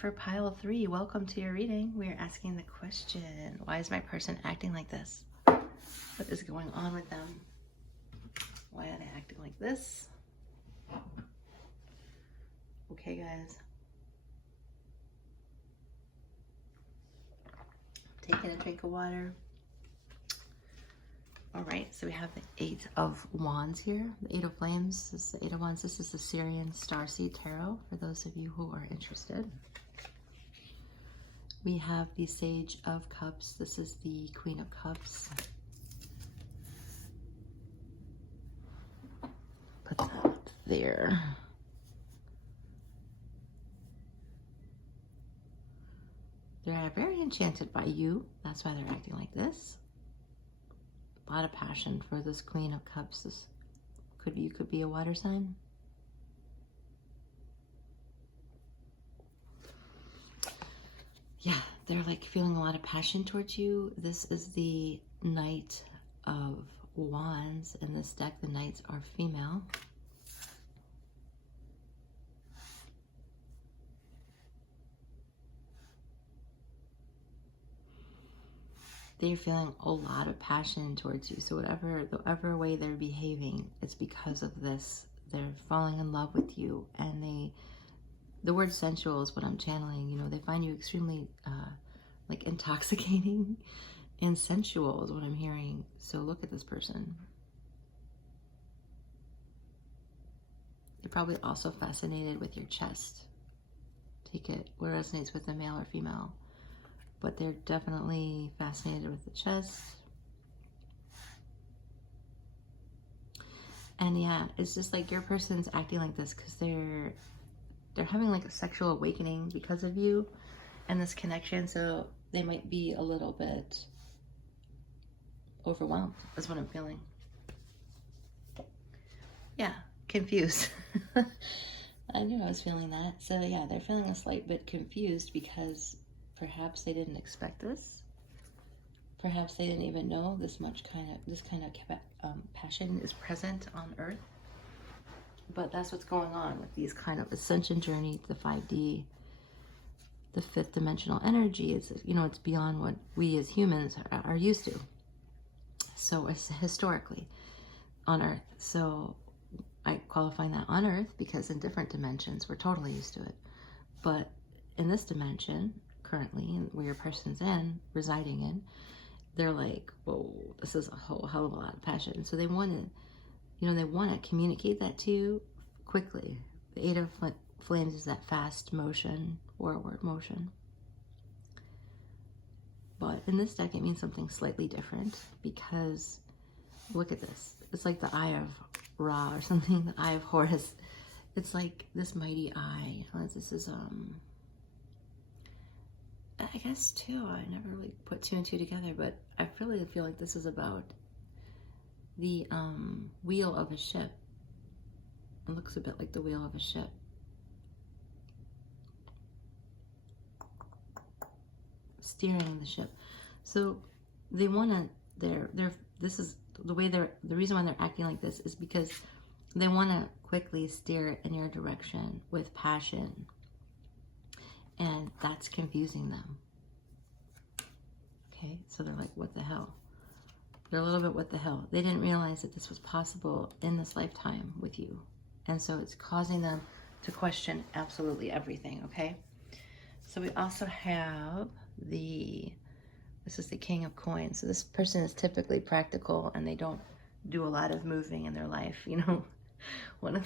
For pile 3, welcome to your reading. We are asking the question, why is my person acting like this? What is going on with them? Why are they acting like this? Okay, guys. Taking a drink of water. All right, so we have the 8 of Wands here. The 8 of Flames. This is the 8 of Wands. This is the Syrian Starseed Tarot, for those of you who are interested. We have the Sage of Cups. This is the Queen of Cups. Put that up there. They're very enchanted by you. That's why they're acting like this. A lot of passion for this Queen of Cups. This you could be a water sign. Yeah, they're like feeling a lot of passion towards you. This is the Knight of Wands. In this deck, the Knights are female. They're feeling a lot of passion towards you. So whatever way they're behaving, it's because of this. They're falling in love with you, and the word sensual is what I'm channeling. You know, they find you extremely like intoxicating and sensual is what I'm hearing. So look at this person. They're probably also fascinated with your chest. Take it what resonates with the male or female. But they're definitely fascinated with the chest. And yeah, it's just like your person's acting like this because they're having like a sexual awakening because of you and this connection. So they might be a little bit overwhelmed, is what I'm feeling. Yeah, confused. I knew I was feeling that. So yeah, they're feeling a slight bit confused because perhaps they didn't expect this. Perhaps they didn't even know this kind of passion is present on Earth. But that's what's going on with these kind of ascension journey to the 5D, the 5th dimensional energy. Is, you know, it's beyond what we as humans are used to. So it's historically on Earth. So I qualify that on Earth because in different dimensions we're totally used to it. But in this dimension, currently, where your person's residing in, they're like, whoa, this is a whole hell of a lot of passion. So they want to, you know, they want to communicate that to you quickly. The 8 of Flames is that fast motion, forward motion. But in this deck, it means something slightly different because look at this. It's like the Eye of Ra or something, the Eye of Horus. It's like this mighty eye. This is, I guess too, I never really put 2 and 2 together, but I really feel like this is about the wheel of a ship. It looks a bit like the wheel of a ship. Steering the ship. So they want to, this is the way the reason why they're acting like this is because they want to quickly steer it in your direction with passion. And that's confusing them. Okay, so they're like, what the hell? They're a little bit, what the hell? They didn't realize that this was possible in this lifetime with you. And so it's causing them to question absolutely everything, okay? So we also have this is the King of Coins. So this person is typically practical and they don't do a lot of moving in their life, you know? When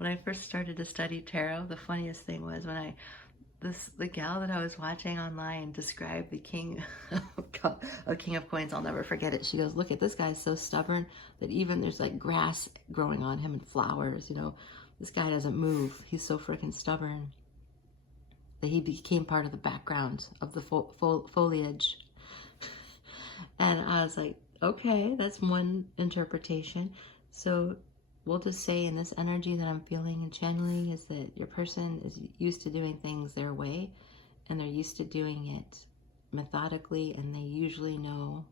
I first started to study tarot, the funniest thing was when the gal that I was watching online described the King of Coins. I'll never forget it. She goes, look at this guy's so stubborn that even there's like grass growing on him and flowers, you know. This guy doesn't move. He's so freaking stubborn that he became part of the background of the foliage. And I was like, okay, that's one interpretation. So we'll just say in this energy that I'm feeling and channeling is that your person is used to doing things their way and they're used to doing it methodically, and they usually know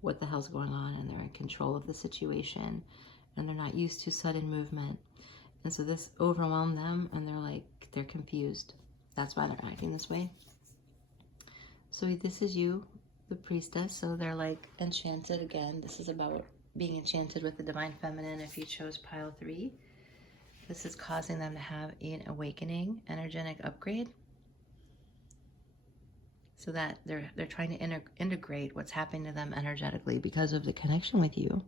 what the hell's going on and they're in control of the situation and they're not used to sudden movement. And so this overwhelmed them and they're confused. That's why they're acting this way. So this is you, the priestess. So they're like enchanted again. This is about being enchanted with the divine feminine if you chose pile 3. This is causing them to have an awakening, energetic upgrade. So that they're trying to integrate what's happening to them energetically because of the connection with you.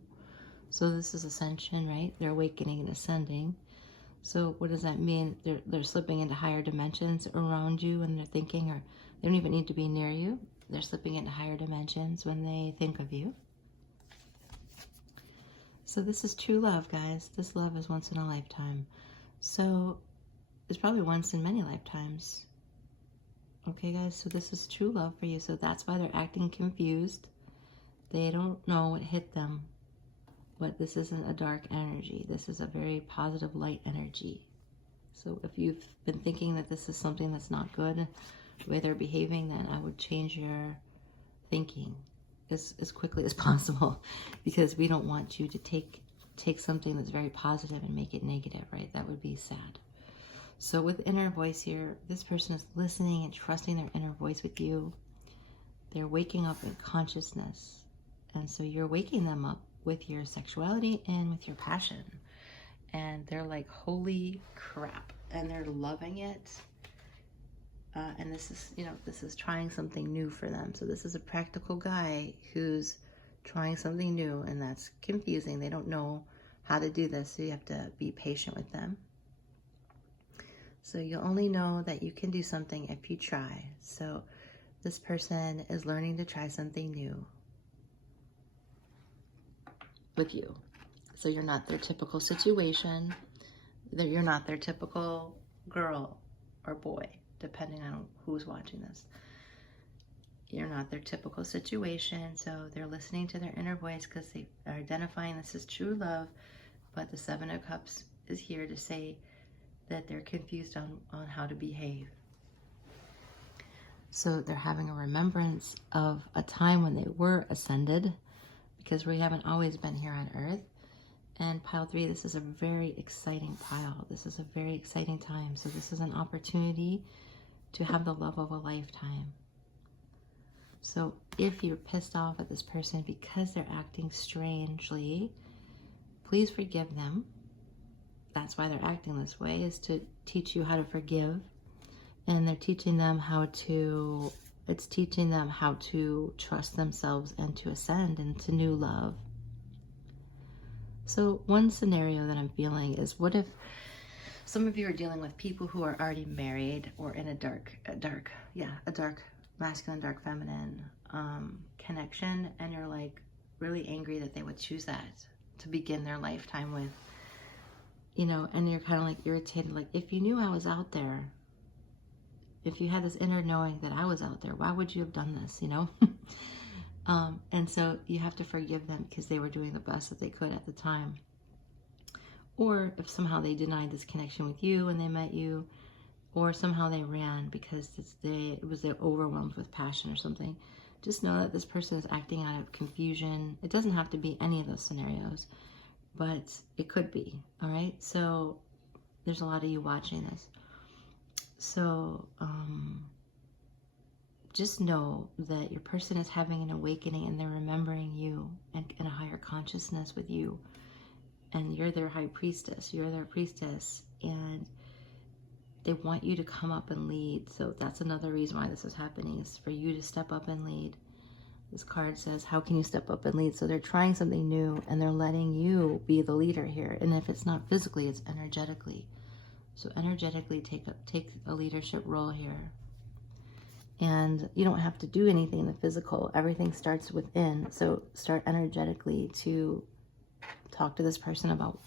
So this is ascension, right? They're awakening and ascending. So what does that mean? They're slipping into higher dimensions around you and they're thinking, or they don't even need to be near you. They're slipping into higher dimensions when they think of you. So this is true love, guys. This love is once in a lifetime. So it's probably once in many lifetimes. Okay, guys, so this is true love for you. So that's why they're acting confused. They don't know what hit them. But this isn't a dark energy. This is a very positive light energy. So if you've been thinking that this is something that's not good, the way they're behaving, then I would change your thinking as quickly as possible, because we don't want you to take something that's very positive and make it negative, right? That would be sad. So with inner voice here, this person is listening and trusting their inner voice with you. They're waking up in consciousness. And so you're waking them up with your sexuality and with your passion. And they're like, holy crap. And they're loving it. And this is, this is trying something new for them. So this is a practical guy who's trying something new, and that's confusing. They don't know how to do this, so you have to be patient with them. So you'll only know that you can do something if you try. So this person is learning to try something new with you. So you're not their typical situation. You're not their typical girl or boy, depending on who's watching this. You're not their typical situation. So they're listening to their inner voice because they are identifying this is true love. But the 7 of Cups is here to say that they're confused on how to behave. So they're having a remembrance of a time when they were ascended, because we haven't always been here on Earth. And pile 3, this is a very exciting pile. This is a very exciting time. So this is an opportunity to have the love of a lifetime. So if you're pissed off at this person because they're acting strangely, please forgive them. That's why they're acting this way, is to teach you how to forgive. And they're teaching them how to, it's teaching them how to trust themselves and to ascend into new love. So one scenario that I'm feeling is, what if some of you are dealing with people who are already married or in a dark masculine, dark feminine connection, and you're like really angry that they would choose that to begin their lifetime with, and you're kind of like irritated, like, if you knew I was out there, if you had this inner knowing that I was out there, why would you have done this, and so you have to forgive them because they were doing the best that they could at the time. Or if somehow they denied this connection with you when they met you, or somehow they ran because they're overwhelmed with passion or something, just know that this person is acting out of confusion. It doesn't have to be any of those scenarios, but it could be, all right? So there's a lot of you watching this. So just know that your person is having an awakening, and they're remembering you and in a higher consciousness with you. And you're their high priestess. You're their priestess. And they want you to come up and lead. So that's another reason why this is happening, is for you to step up and lead. This card says, how can you step up and lead? So they're trying something new, and they're letting you be the leader here. And if it's not physically, it's energetically. So energetically take a leadership role here. And you don't have to do anything in the physical. Everything starts within. So start energetically to talk to this person about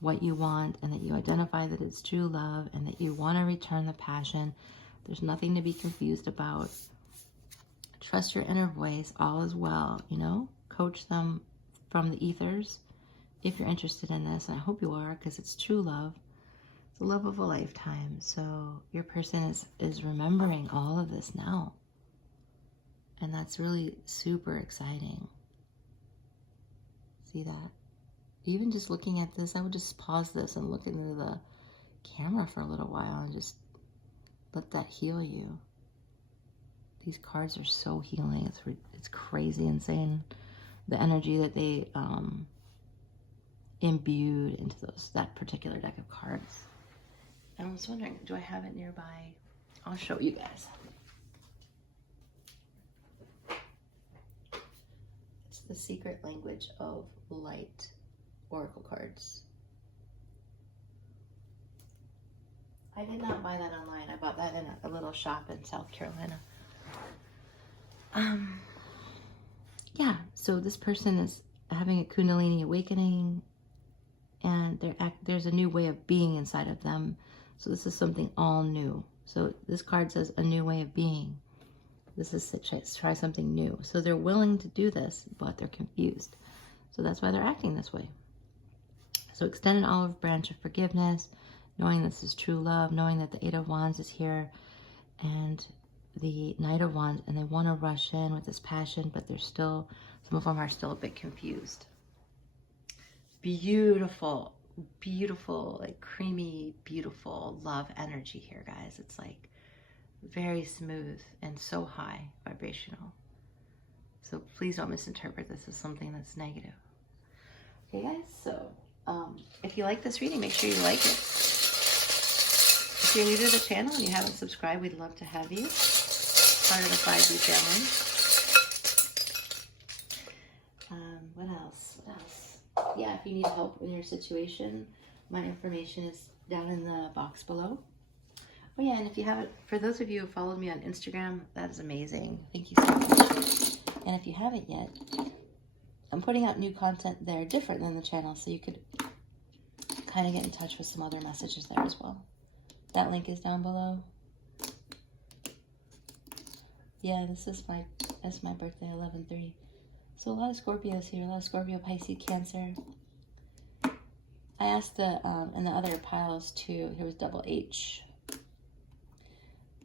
what you want, and that you identify that it's true love, and that you want to return the passion. There's nothing to be confused about. Trust your inner voice. All is well, Coach them from the ethers if you're interested in this. And I hope you are, because it's true love. It's the love of a lifetime. So your person is remembering all of this now. And that's really super exciting. See that? Even just looking at this, I would just pause this and look into the camera for a little while and just Let that heal you. These cards are so healing. It's crazy, insane. The energy that they imbued into that particular deck of cards. I was wondering, do I have it nearby? I'll show you guys. It's the Secret Language of Light Oracle cards. I did not buy that online. I bought that in a little shop in South Carolina. Yeah, so this person is having a Kundalini awakening, and there's a new way of being inside of them. So this is something all new. So this card says a new way of being. This is to try something new. So they're willing to do this, but they're confused. So that's why they're acting this way. So extend an olive branch of forgiveness, knowing this is true love, knowing that the Eight of Wands is here and the Knight of Wands, and they want to rush in with this passion, but they're still, some of them are still a bit confused. Beautiful, beautiful, like creamy, beautiful love energy here, guys. It's like very smooth and so high vibrational. So please don't misinterpret this as something that's negative. Okay, guys, so if you like this reading, make sure you like it. If you're new to the channel and you haven't subscribed, we'd love to have you part of the 5D family. What else? Yeah, if you need help in your situation, my information is down in the box below. Oh yeah, and if you haven't, for those of you who followed me on Instagram, that is amazing. Thank you so much. And if you haven't yet, I'm putting out new content there different than the channel, so you could kind of get in touch with some other messages there as well. That link is down below. Yeah, this is my birthday, 11/3. So a lot of Scorpios here, a lot of Scorpio, Pisces, Cancer. I asked in the other piles too, here was double H.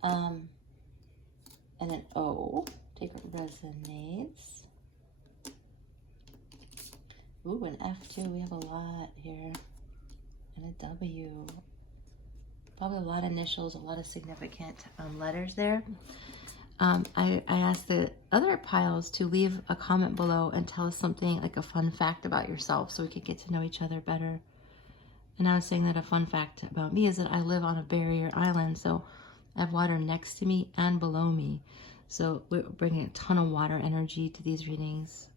And an O, take what resonates. Ooh, an F too, we have a lot here. And a W. Probably a lot of initials, a lot of significant letters there. I asked the other piles to leave a comment below and tell us something, like a fun fact about yourself, so we could get to know each other better. And I was saying that a fun fact about me is that I live on a barrier island, so I have water next to me and below me. So we're bringing a ton of water energy to these readings.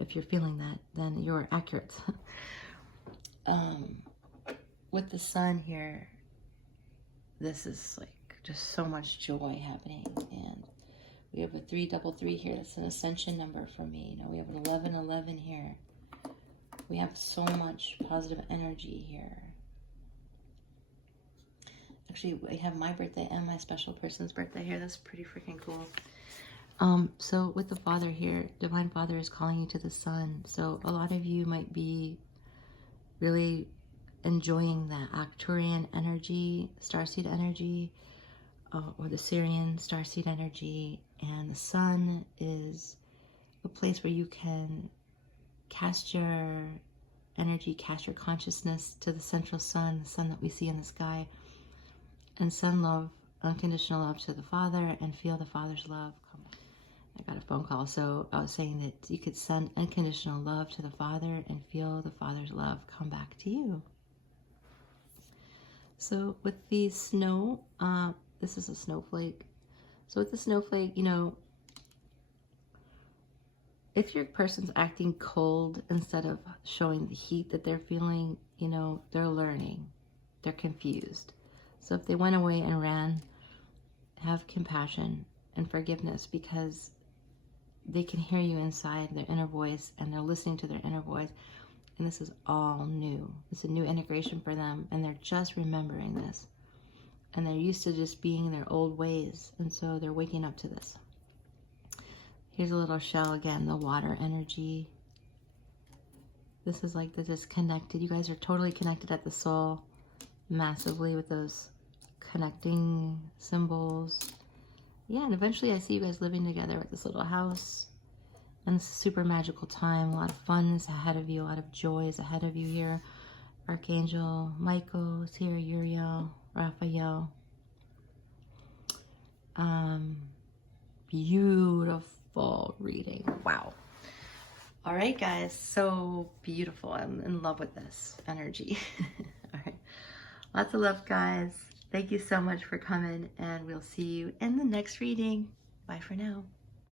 If you're feeling that, then you're accurate. With the sun here, this is like just so much joy happening. And we have a 333 here. That's an ascension number for me. You know, we have an 1111 here. We have so much positive energy here. Actually, we have my birthday and my special person's birthday here. That's pretty freaking cool. So with the Father here, Divine Father is calling you to the sun. So a lot of you might be really enjoying the Arcturian energy, starseed energy, or the Syrian starseed energy. And the sun is a place where you can cast your energy, cast your consciousness to the central sun, the sun that we see in the sky, and send love, unconditional love to the Father, and feel the Father's love. I got a phone call, so I was saying that you could send unconditional love to the Father and feel the Father's love come back to you. So with the snow, this is a snowflake. So with the snowflake, you know, if your person's acting cold instead of showing the heat that they're feeling, you know, they're learning. They're confused. So if they went away and ran, have compassion and forgiveness, because they can hear you inside their inner voice, and they're listening to their inner voice. And this is all new. It's a new integration for them, and they're just remembering this. And they're used to just being in their old ways, and so they're waking up to this. Here's a little shell again, the water energy. This is like the disconnected. You guys are totally connected at the soul, massively, with those connecting symbols. Yeah, and eventually I see you guys living together at this little house. And it's a super magical time. A lot of fun is ahead of you. A lot of joy is ahead of you here. Archangel Michael is here. Uriel, Raphael. Beautiful reading. Wow. All right, guys. So beautiful. I'm in love with this energy. All right. Lots of love, guys. Thank you so much for coming, and we'll see you in the next reading. Bye for now.